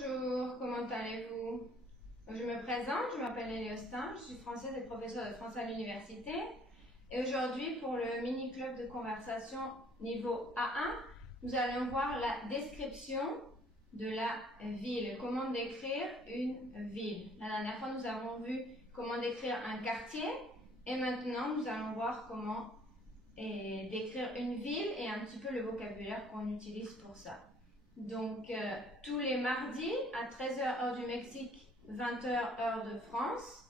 Bonjour, comment allez-vous? Je me présente, je m'appelle Eliostin, je suis française et professeure de français à l'université. Et aujourd'hui, pour le mini-club de conversation niveau A1, nous allons voir la description de la ville. Comment décrire une ville. La dernière fois, nous avons vu comment décrire un quartier. Et maintenant, nous allons voir comment décrire une ville et un petit peu le vocabulaire qu'on utilise pour ça. Donc, tous les mardis à 13h heure du Mexique, 20h heure de France,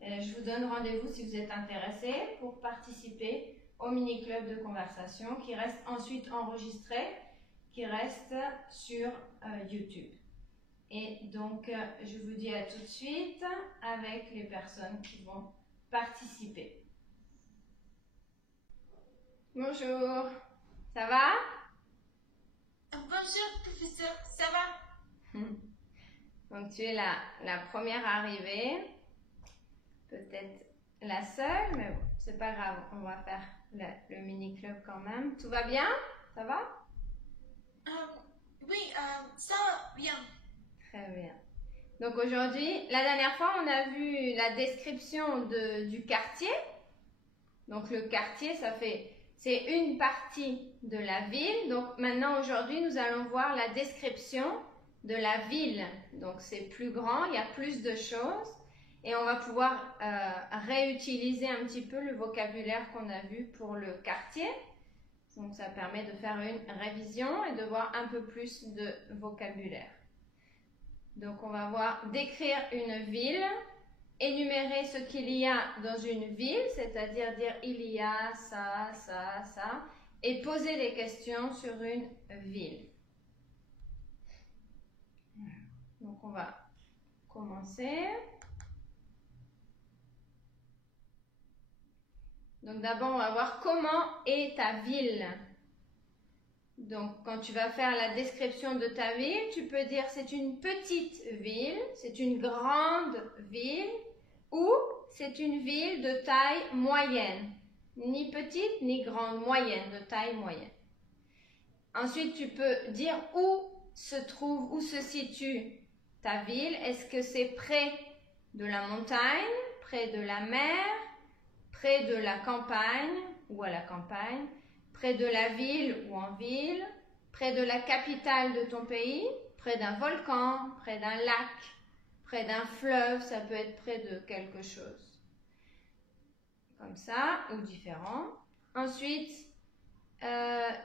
je vous donne rendez-vous si vous êtes intéressé pour participer au mini-club de conversation qui reste ensuite enregistré, qui reste sur YouTube. Et donc, je vous dis à tout de suite avec les personnes qui vont participer. Bonjour, ça va? Bonjour, professeur, ça va? Donc, tu es la première arrivée, peut-être la seule, mais bon, c'est pas grave, on va faire le mini-club quand même. Tout va bien? Ça va? Oui, ça va bien. Très bien. Donc aujourd'hui, la dernière fois, on a vu la description du quartier. Donc le quartier, c'est une partie de la ville. Donc maintenant, aujourd'hui, nous allons voir la description de la ville. Donc c'est plus grand, il y a plus de choses. Et on va pouvoir réutiliser un petit peu le vocabulaire qu'on a vu pour le quartier. Donc ça permet de faire une révision et de voir un peu plus de vocabulaire. Donc on va voir décrire une ville, énumérer ce qu'il y a dans une ville, c'est-à-dire dire il y a ça, ça, ça, et poser des questions sur une ville. Donc on va commencer. Donc d'abord on va voir comment est ta ville. Donc quand tu vas faire la description de ta ville, tu peux dire c'est une petite ville, c'est une grande ville ou c'est une ville de taille moyenne. Ni petite ni grande, moyenne, de taille moyenne. Ensuite, tu peux dire où se situe ta ville. Est-ce que c'est près de la montagne, près de la mer, près de la campagne ou à la campagne, près de la ville ou en ville, près de la capitale de ton pays, près d'un volcan, près d'un lac, près d'un fleuve, ça peut être près de quelque chose. Comme ça, ou différent. Ensuite,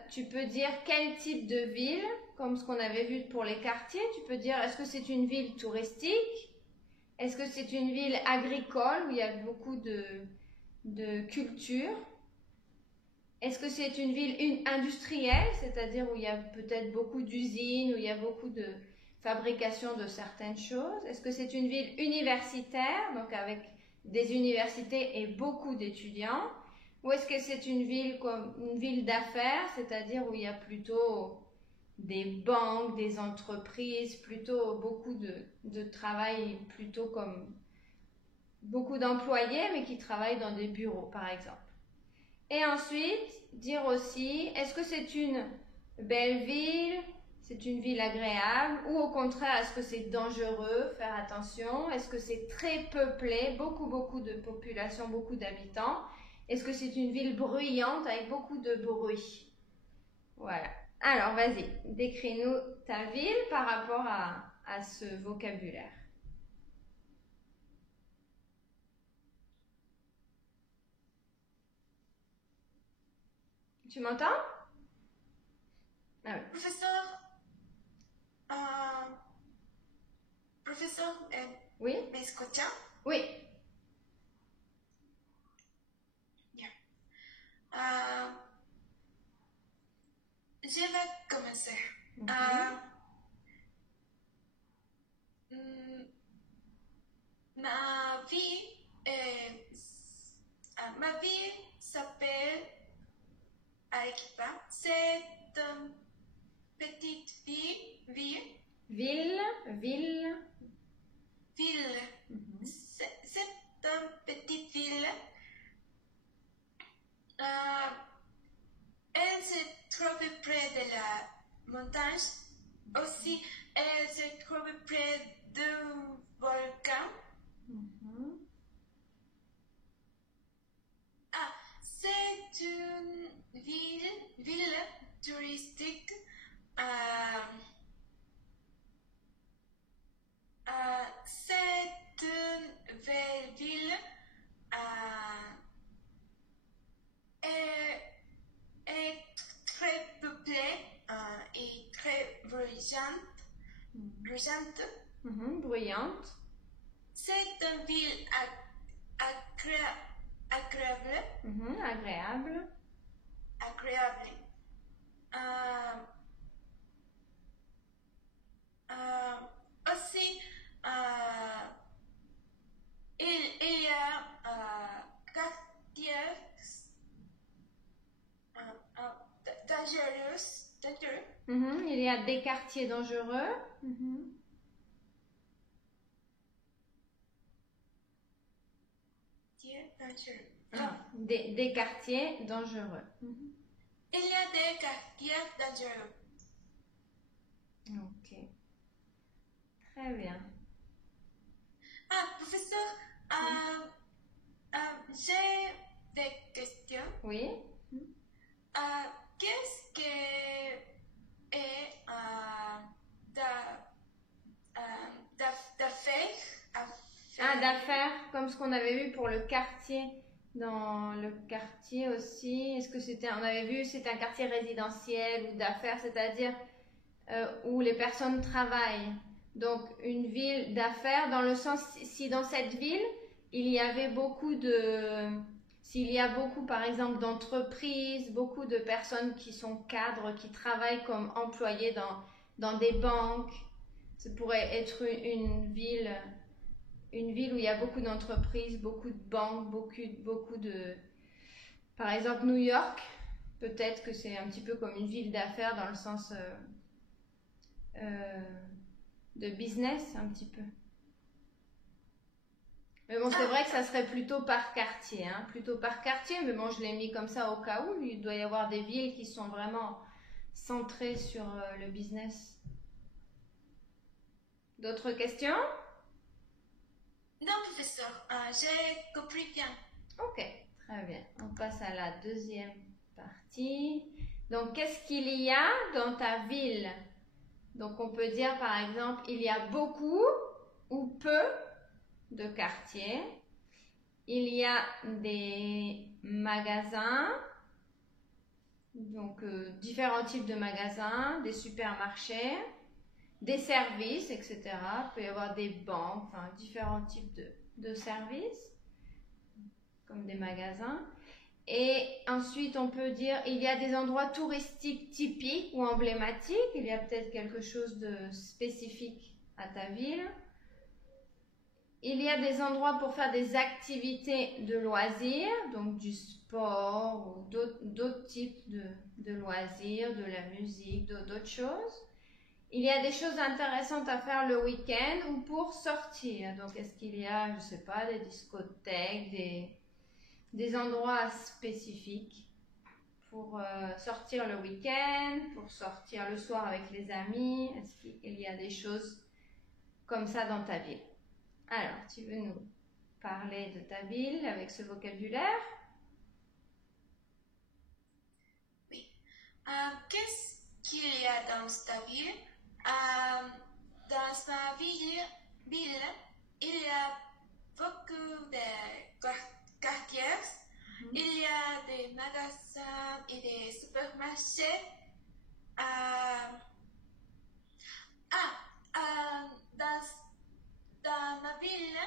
tu peux dire quel type de ville, comme ce qu'on avait vu pour les quartiers. Tu peux dire, est-ce que c'est une ville touristique? Est-ce que c'est une ville agricole où il y a beaucoup de culture? Est-ce que c'est une ville industrielle, c'est-à-dire où il y a peut-être beaucoup d'usines, où il y a beaucoup de fabrication de certaines choses? Est-ce que c'est une ville universitaire, donc avec des universités et beaucoup d'étudiants? Ou est-ce que c'est une ville comme une ville d'affaires, c'est-à-dire où il y a plutôt des banques, des entreprises, plutôt beaucoup de travail, plutôt comme beaucoup d'employés, mais qui travaillent dans des bureaux, par exemple. Et ensuite, dire aussi, est-ce que c'est une belle ville, c'est une ville agréable, ou au contraire, est-ce que c'est dangereux, faire attention? Est-ce que c'est très peuplé, beaucoup de population, beaucoup d'habitants? Est-ce que c'est une ville bruyante avec beaucoup de bruit? Voilà. Alors, vas-y, décris-nous ta ville par rapport à ce vocabulaire. Tu m'entends? Ah oui. Professeur, oui? ¿Me escucha? Oui. Bien. Je vais commencer. Ma ville s'appelle Arequipa. C'est une petite ville. Ville. C'est une petite ville. Elle se trouve près de la montagne Aussi, elle se trouve près d'un volcan. Ah, c'est une ville touristique. C'est une belle ville. Est très peuplée et très bruyante. Bruyante. C'est une ville agréable. Agréable. Agréable. Aussi, il y a quartiers dangereux. Il y a des quartiers dangereux. Des quartiers dangereux. Il y a des quartiers dangereux. Ok. Très bien. Ah, professeur, j'ai des questions. Oui. Qu'est-ce que est d'affaires, comme ce qu'on avait vu pour le quartier. Dans le quartier aussi, est-ce que c'était, on avait vu, c'est un quartier résidentiel ou d'affaires, c'est-à-dire où les personnes travaillent. Donc une ville d'affaires dans le sens, si dans cette ville, il y avait s'il y a beaucoup par exemple d'entreprises, beaucoup de personnes qui sont cadres, qui travaillent comme employés dans des banques, ça pourrait être une ville où il y a beaucoup d'entreprises, beaucoup de banques, beaucoup de... Par exemple, New York, peut-être que c'est un petit peu comme une ville d'affaires dans le sens de business, un petit peu. Mais bon, c'est vrai que ça serait plutôt par quartier, mais bon, je l'ai mis comme ça au cas où. Il doit y avoir des villes qui sont vraiment centrées sur le business. D'autres questions? Non, professeur, j'ai compris bien. Ok, très bien. On passe à la deuxième partie. Donc, qu'est-ce qu'il y a dans ta ville? Donc, on peut dire par exemple, il y a beaucoup ou peu de quartiers. Il y a des magasins, donc différents types de magasins, des supermarchés, des services, etc. Il peut y avoir des banques, enfin différents types de services, comme des magasins. Et ensuite, on peut dire, il y a des endroits touristiques typiques ou emblématiques. Il y a peut-être quelque chose de spécifique à ta ville. Il y a des endroits pour faire des activités de loisirs, donc du sport ou d'autres types de loisirs, de la musique, d'autres choses. Il y a des choses intéressantes à faire le week-end ou pour sortir. Donc, est-ce qu'il y a, je ne sais pas, des discothèques, des endroits spécifiques pour sortir le week-end, pour sortir le soir avec les amis? Est-ce qu'il y a des choses comme ça dans ta ville? Alors, tu veux nous parler de ta ville avec ce vocabulaire? Oui. Qu'est-ce qu'il y a dans ta ville? Dans ma ville, il y a beaucoup de quartiers. Il y a des magasins et des supermarchés. Dans ma ville,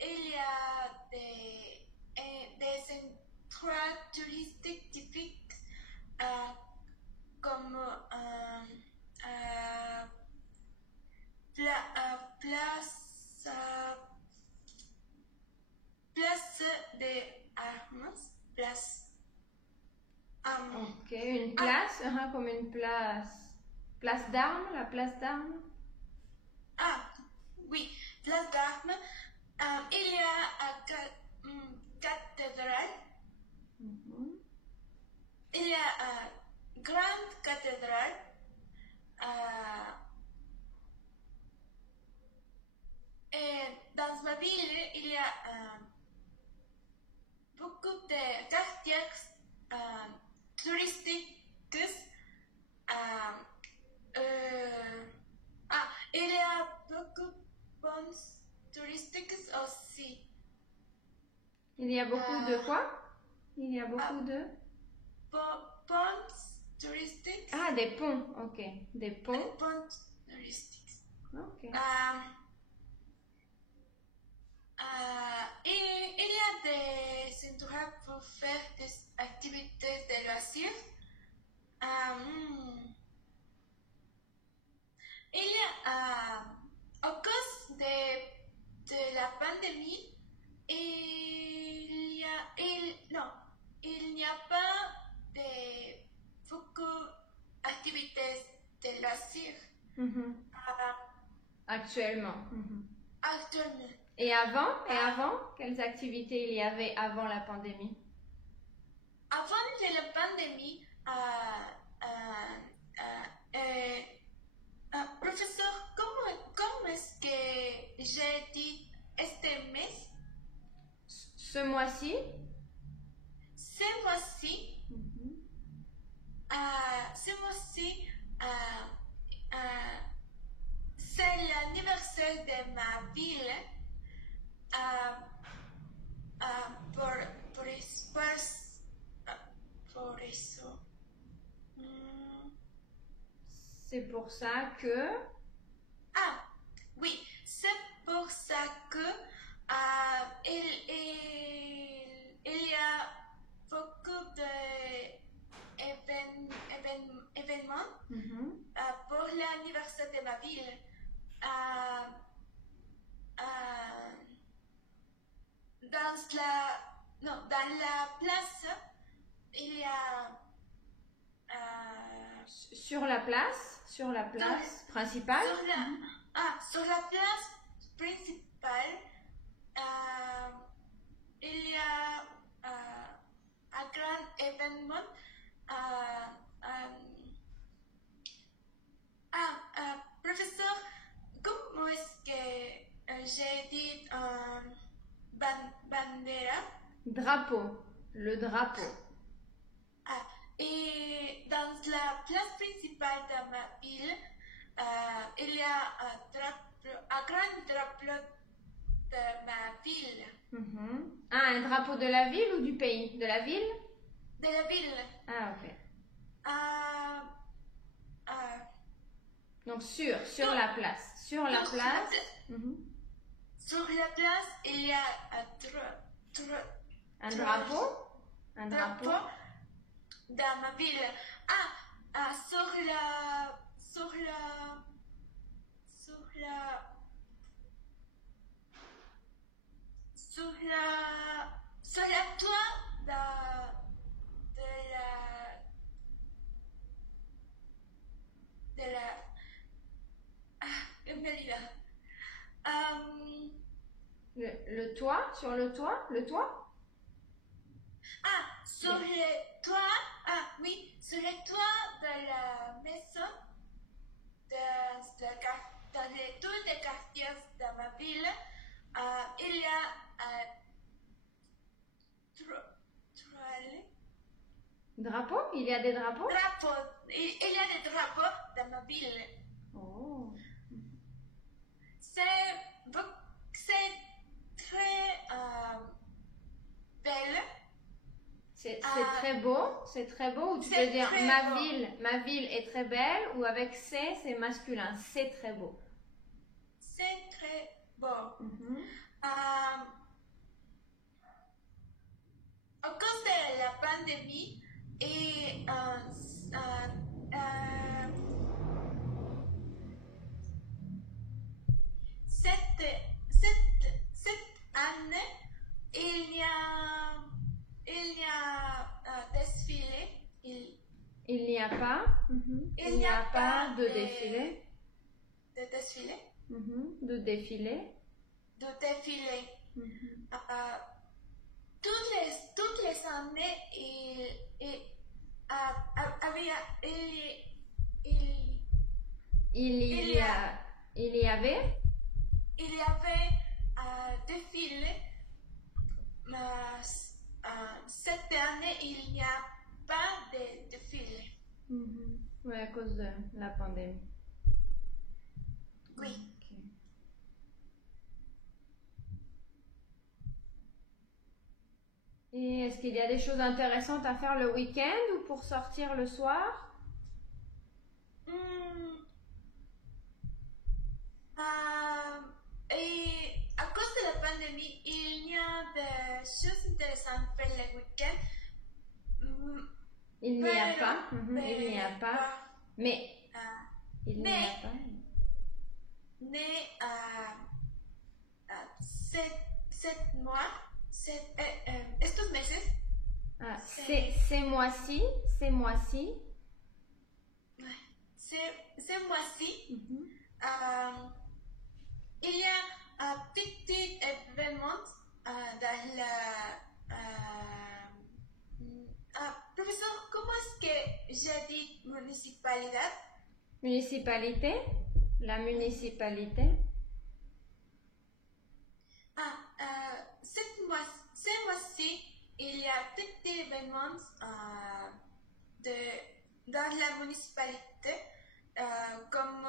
il y a des endroits touristiques typiques comme place des armes, Ok, une place, comme une place d'armes, la place d'armes. Oui, place d'armes. Il y a cathédrale. Il y a grande cathédrale. beaucoup de ponts touristiques aussi. Il y a beaucoup de quoi? Il y a beaucoup de... Ponts touristiques. Ah, des ponts, ok. Des ponts. Ponts touristiques. Ok. Et il y a des endroits pour faire des activités de loisirs. Il y a, à cause de la pandémie, il n'y a pas de beaucoup d'activités de loisirs Actuellement. actuellement. Et avant, quelles activités il y avait avant la pandémie? Avant de la pandémie, professeur, comment est-ce que j'ai dit este mes? Ce mois-ci? Ce mois-ci, c'est l'anniversaire de ma ville. Por eso. C'est pour ça que... Ah, oui, c'est pour ça que il y a beaucoup d'événements pour l'anniversaire de ma ville. Dans la place, il y a... Sur la place principale? Sur la place principale, il y a un grand événement. Professeur, comment est-ce que j'ai dit bandera? Drapeau, le drapeau. Et dans la place principale de ma ville, il y a un grand drapeau de ma ville. Ah, un drapeau de la ville ou du pays? De la ville? De la ville. Ah, ok. Donc sur la place. Sur la place. Sur la place, il y a un drapeau. Un drapeau. Dans ma ville. Sur la toit de la le toit, sur le toit, le toit? Sur le toit, oui, sur le toit de la maison, dans les tours de quartier de ma ville, il y a drapeaux? Il y a des drapeaux? Il y a des drapeaux dans ma ville. Oh. C'est très belle. C'est très beau, ou tu peux dire ma ville est très belle, ou avec c'est masculin, c'est très beau. C'est très beau. À cause de la pandémie et cette année, il y a défilé. Il n'y a pas. Il n'y a pas de défilé. De défilé. De défilé. De défilé. Toutes les années, il y avait défilé, mais cette année, il n'y a pas de défilé. Oui, à cause de la pandémie. Oui. Okay. Et est-ce qu'il y a des choses intéressantes à faire le week-end ou pour sortir le soir? Et à cause de la pandémie, il y a des choses intéressantes pour le week-end. Il n'y a pas. Il n'y a pas. Mais il n'y a pas. Mais sept mois, estos meses. Ces mois-ci. Ces mois-ci. Ces mois-ci. Il y a un petit événement dans la... professeur, comment est-ce que j'ai dit municipalité? Municipalité? La municipalité? Ce mois-ci, il y a un petit événement dans la municipalité comme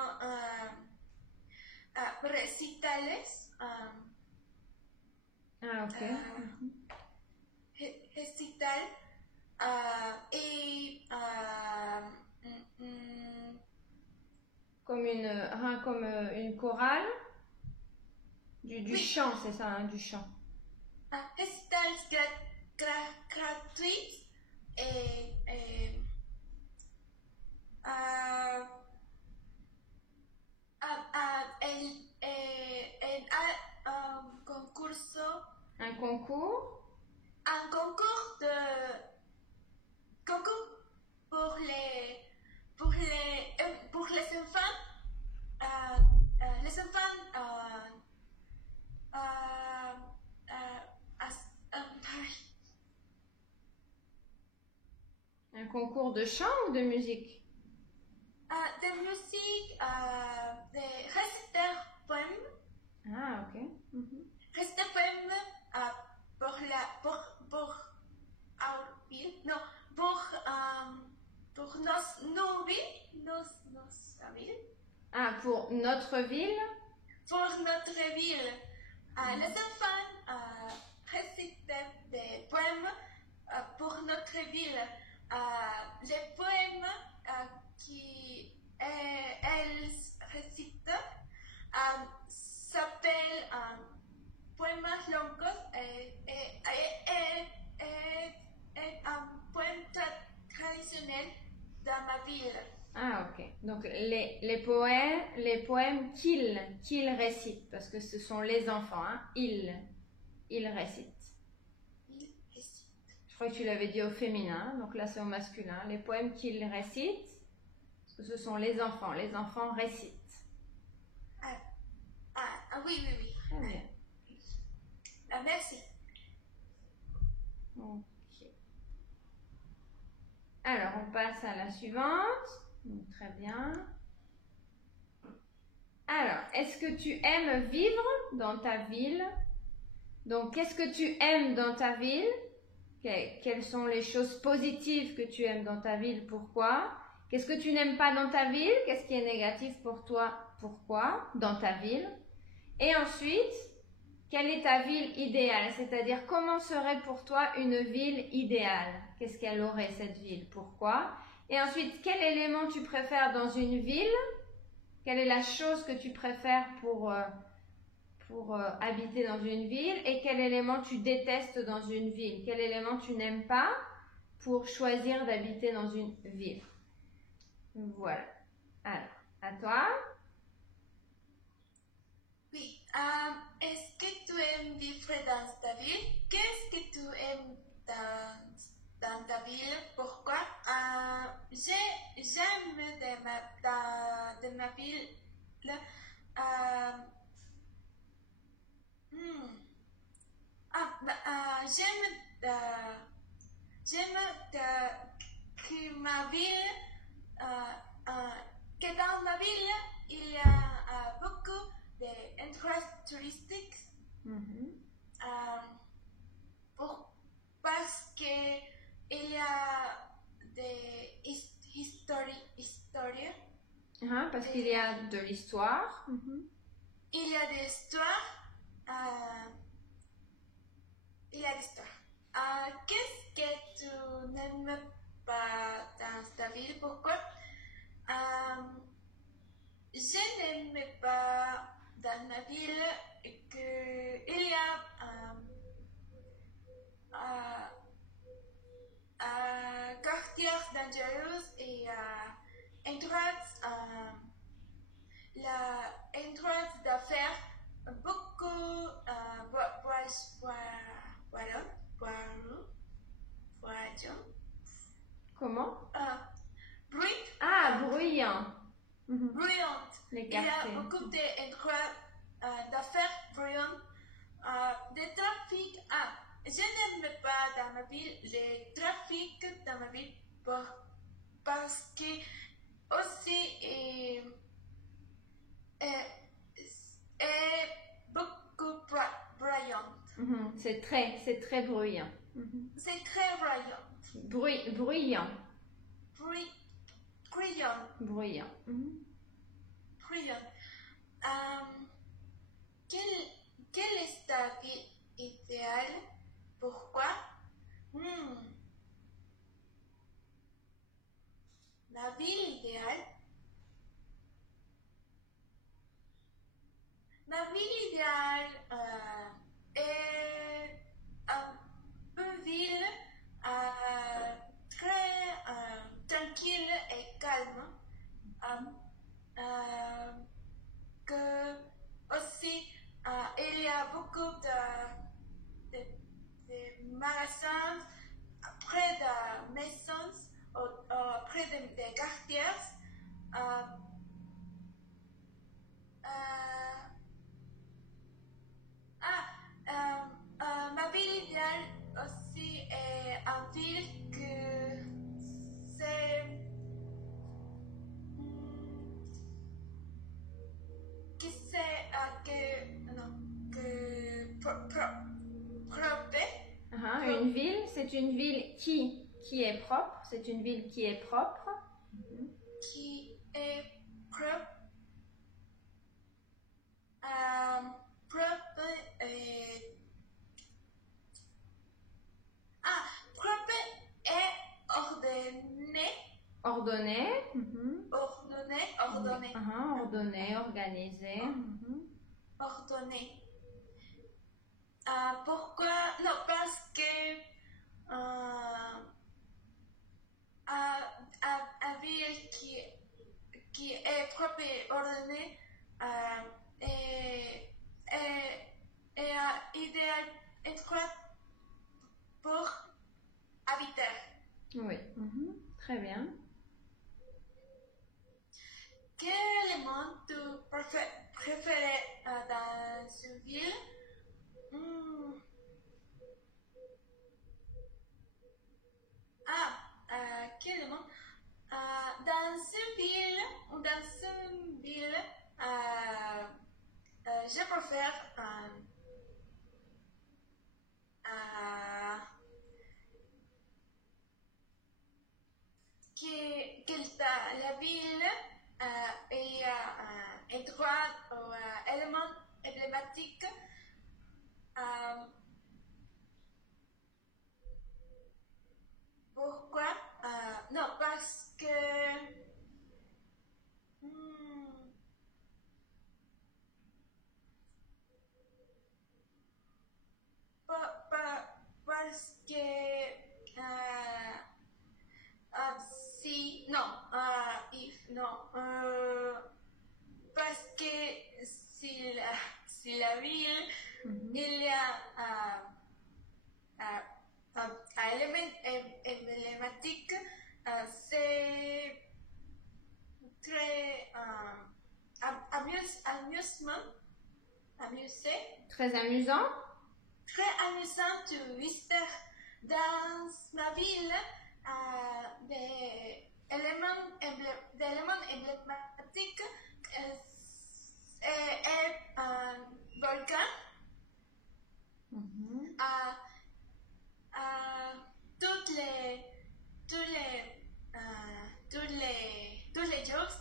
recitales. Recital et comme une chorale du chant, c'est ça, hein, du chant. Recitals gratuits et un concours pour les enfants un concours de chant ou de musique? de musique, de réciter poèmes. Ok. Réciter poèmes pour our ville, non, pour nos villes, nos villes. Pour notre ville? Pour notre ville. Les enfants récitent des poèmes pour notre ville. Les poèmes qu'elles récitent s'appellent poèmes longos et un poème traditionnel dans ma ville. Ok. Donc les poèmes qu'ils récitent, parce que ce sont les enfants, hein, ils récitent. Je crois que tu l'avais dit au féminin, donc là c'est au masculin. Les poèmes qu'ils récitent, parce que ce sont les enfants récitent. Oui. Très bien. Merci. Ok. Alors, on passe à la suivante. Très bien. Alors, est-ce que tu aimes vivre dans ta ville? Donc, qu'est-ce que tu aimes dans ta ville? Quelles sont les choses positives que tu aimes dans ta ville? Pourquoi? Qu'est-ce que tu n'aimes pas dans ta ville? Qu'est-ce qui est négatif pour toi? Pourquoi? Dans ta ville. Et ensuite, quelle est ta ville idéale? C'est-à-dire, comment serait pour toi une ville idéale? Qu'est-ce qu'elle aurait, cette ville? Pourquoi? Et ensuite, quel élément tu préfères dans une ville? Quelle est la chose que tu préfères pour habiter dans une ville? Et quel élément tu détestes dans une ville? Quel élément tu n'aimes pas pour choisir d'habiter dans une ville? Voilà. Alors, à toi. Oui. Est-ce que tu aimes vivre dans ta ville? Qu'est-ce que tu aimes dans ta ville? Pourquoi? J'aime de ma ville. J'aime que ma ville, que dans ma ville, il y a beaucoup d'endroits touristiques. Parce que il y a des histoires. Parce qu'il y a de l'histoire. Il y a des histoires. Il y a des histoires. Qu'est-ce que tu n'aimes pas dans ta ville? Pourquoi? Je n'aime pas dans ma ville qu'il y a quartiers dangereux et entrées d'affaires beaucoup Comment? bruit Ah, bruyant. bruyante. Les Il y a quartiers. beaucoup d'endroits d'affaires bruyantes, de trafic. Je n'aime pas dans ma ville le trafic dans ma ville parce que aussi est beaucoup bruyante. C'est très bruyant. C'est très bruyant. Bruyant. Bruyant. Bruyant. Bruyant. Quelle est ta vie idéale? Pourquoi? La vie idéale. Ma vie idéale est une ville très tranquille et calme. Que aussi il y a beaucoup de magasins près de maisons, près des quartiers. Ma ville idéale aussi est une ville propre. Une ville, c'est une ville qui est propre. C'est une ville qui est propre. Qui est propre. Propre et ordonné. Ordonné. Ordonné. Ordonné, organisé. Ordonné. Pourquoi? Non, parce que une ville qui est propre et ordonnée est idéal étroit pour habiter. Oui. Très bien. Quel élément tu préfères dans une ville? Quel élément? Dans une ville, je préfère que la ville il y a endroit ou éléments emblématiques. Pourquoi? Non, parce que parce que si non parce que si la ville il y a un élément emblématique, c'est très amusé. Très amusant. Très amusant de visiter dans ma ville des éléments emblématiques et un volcan. Tous les jours,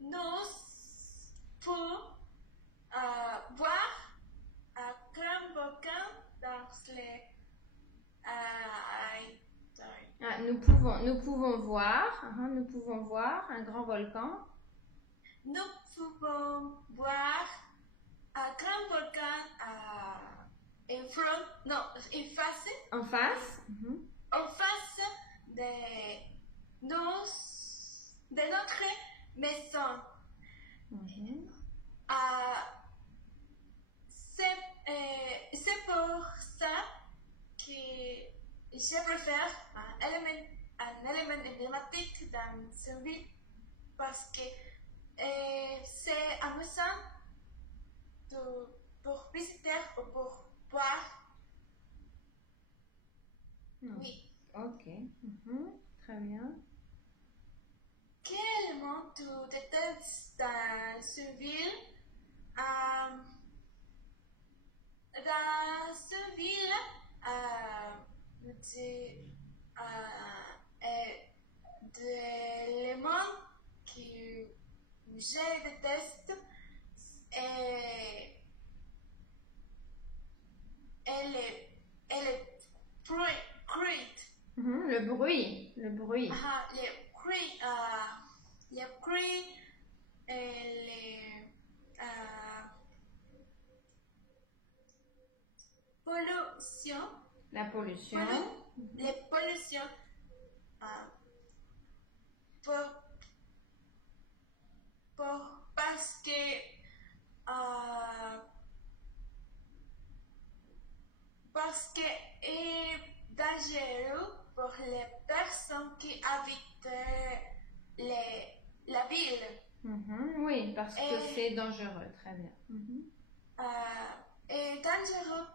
nous pouvons voir nous pouvons voir un grand volcan. Nous pouvons voir un grand volcan en face. En face. En face de notre maison. C'est pour ça que je préfère un élément emblématique dans ce ville parce que c'est amusant pour visiter ou pour voir. Oui. Ok. Très bien. Quel élément tu détestes dans ce ville? Dans ce ville, l'élément que je déteste est le bruit. Le bruit. Le bruit et pollution. La pollution. Les pollutions. Parce que est dangereux pour les personnes qui habitent la ville. Oui, parce que c'est dangereux. Très bien. Est dangereux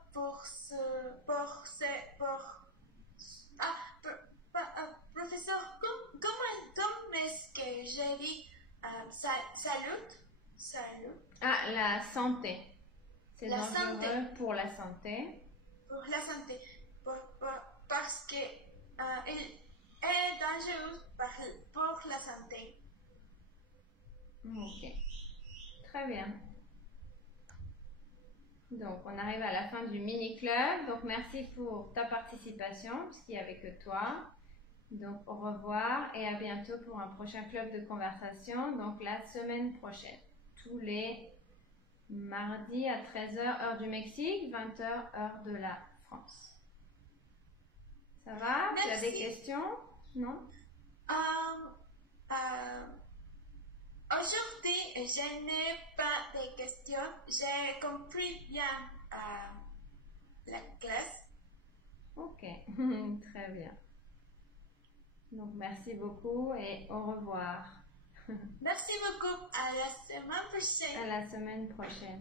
professeur, comment est-ce que j'ai dit salut? Ah, la santé. C'est La dangereux santé. pour la santé. Pour la santé. Parce que il est dangereux pour la santé. Ok. Très bien. Donc, on arrive à la fin du mini-club. Donc, merci pour ta participation, puisqu'il n'y avait que toi. Donc, au revoir et à bientôt pour un prochain club de conversation. Donc, la semaine prochaine, tous les mardis à 13h, heure du Mexique, 20h, heure de la France. Ça va? Merci. Tu as des questions? Non? Aujourd'hui, je n'ai pas de questions. J'ai compris bien la classe. Ok, très bien. Donc, merci beaucoup et au revoir. Merci beaucoup. À la semaine prochaine. À la semaine prochaine.